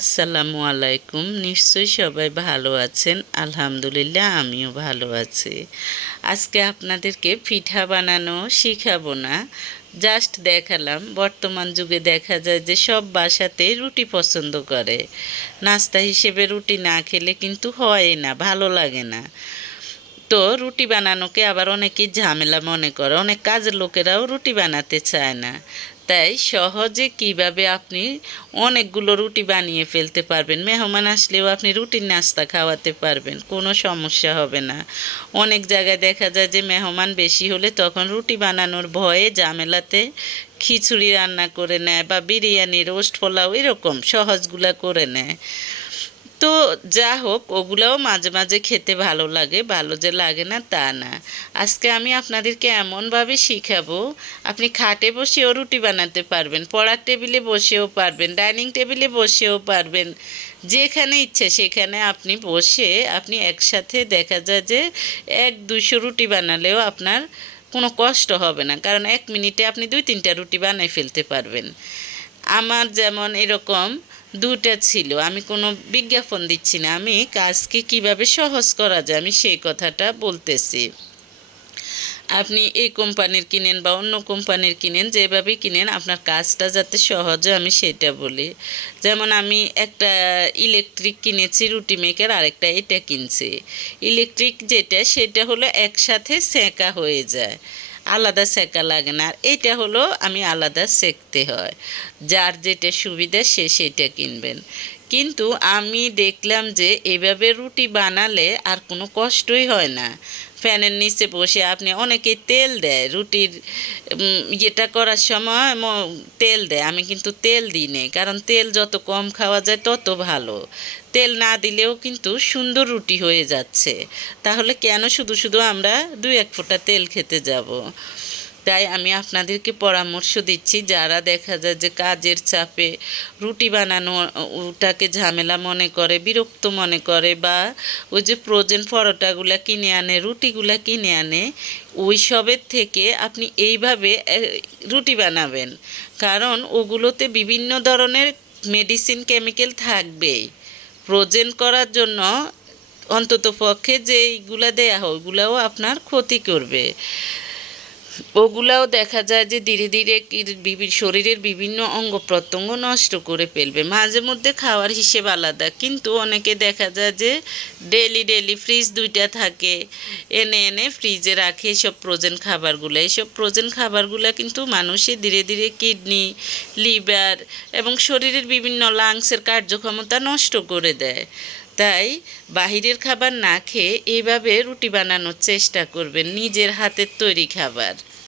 আসসালামু আলাইকুম। নিশ্চয়ই সবাই ভালো আছেন। আলহামদুলিল্লাহ, আমিও ভালো আছি। আজকে আপনাদেরকে পিঠা বানানো শিখাবো না। জাস্ট দেখালাম। বর্তমান যুগে দেখা যায় যে সব বাসাতেই রুটি পছন্দ করে। নাস্তা হিসেবে রুটি না খেলে কিন্তু হয় না, ভালো লাগে না। তো রুটি বানানোকে আবার অনেকেই ঝামেলা মনে করে। অনেক কাজের লোকেরাও রুটি বানাতে চায় না। তাই সহজে কীভাবে আপনি অনেকগুলো রুটি বানিয়ে ফেলতে পারবেন? মেহমান আসলেও আপনি রুটির নাস্তা খাওয়াতে পারবেন, কোনো সমস্যা হবে না। অনেক জায়গায় দেখা যায় যে মেহমান বেশি হলে তখন রুটি বানানোর ভয়ে ঝামেলাতে খিচুড়ি রান্না করে নেয় বা বিরিয়ানি, রোস্ট পোলাও এরকম সহজগুলা করে নেয়। তো যা হোক, ওগুলাও মাঝে মাঝে খেতে ভালো লাগে, ভালো যে লাগে না তা না। আজকে আমি আপনাদেরকে এমনভাবে শিখাবো, আপনি খাটে বসেও রুটি বানাতে পারবেন, পড়ার টেবিলে বসেও পারবেন, ডাইনিং টেবিলে বসেও পারবেন, যেখানে ইচ্ছে সেখানে আপনি বসে আপনি একসাথে দেখা যায় যে এক দুশো রুটি বানালেও আপনার কোনো কষ্ট হবে না। কারণ এক মিনিটে আপনি দুই তিনটা রুটি বানিয়ে ফেলতে পারবেন। আমার যেমন এরকম দুটা ছিল। আমি কোনো বিজ্ঞাপন দিচ্ছি না। আমি কাজকে কীভাবে সহজ করা যায় আমি সেই কথাটা বলতেছি। আপনি এই কোম্পানির কিনেন বা অন্য কোম্পানির কিনেন, যেভাবে কিনেন, আপনার কাজটা যাতে সহজ আমি সেটা বলি। যেমন আমি একটা ইলেকট্রিক কিনেছি, রুটি মেকার, আরেকটা এটা কিনছি। ইলেকট্রিক যেটা, সেটা হলো একসাথে সেঁকা হয়ে যায়। আলাদা সেকা লাগে না। আর এটা হলো আমি আলাদা সেকতে হয়। যার যেটা সুবিধা সে সেটা কিনবেন। কিন্তু আমি দেখলাম যে এভাবে রুটি বানালে আর কোনো কষ্টই হয় না। ফ্যানের নিচে বসে আপনি অনেকে তেল দেয়, রুটির ইয়েটা করার সময় তেল দেয়। আমি কিন্তু তেল দিই নেই, কারণ তেল যত কম খাওয়া যায় তত ভালো। তেল না দিলেও কিন্তু সুন্দর রুটি হয়ে যাচ্ছে। তাহলে কেন শুধু শুধু আমরা দুই এক ফোঁটা তেল খেতে যাব? তাই আমি আপনাদেরকে পরামর্শ দিচ্ছি, যারা দেখা যায় যে কাজের চাপে রুটি বানানো, ওটাকে ঝামেলা মনে করে, বিরক্ত মনে করে বা ওই যে ফ্রোজেন পরোটাগুলো কিনে আনে, রুটিগুলো কিনে আনে, ওই সবের থেকে আপনি এইভাবে রুটি বানাবেন। কারণ ওগুলোতে বিভিন্ন ধরনের মেডিসিন কেমিক্যাল থাকবেই। ফ্রোজেন করার জন্য অন্তত পক্ষে যেইগুলা দেয়া হয়, ওগুলাও আপনার ক্ষতি করবে। ওগুলাও দেখা যায় যে ধীরে ধীরে শরীরের বিভিন্ন অঙ্গ প্রত্যঙ্গ নষ্ট করে ফেলবে। মাঝে মধ্যে খাওয়ার হিসেব আলাদা, কিন্তু অনেকে দেখা যায় যে ডেলি ডেলি ফ্রিজ দুইটা থাকে, এনে এনে ফ্রিজে রাখে এসব প্রোজেন খাবারগুলো। এইসব প্রোজেন খাবারগুলো কিন্তু মানুষের ধীরে ধীরে কিডনি লিভার এবং শরীরের বিভিন্ন লাংসের কার্যক্ষমতা নষ্ট করে দেয়। তাই বাহিরের খাবার না খেয়ে এইভাবে রুটি বানানোর চেষ্টা করবেন নিজের হাতের তৈরি খাবার।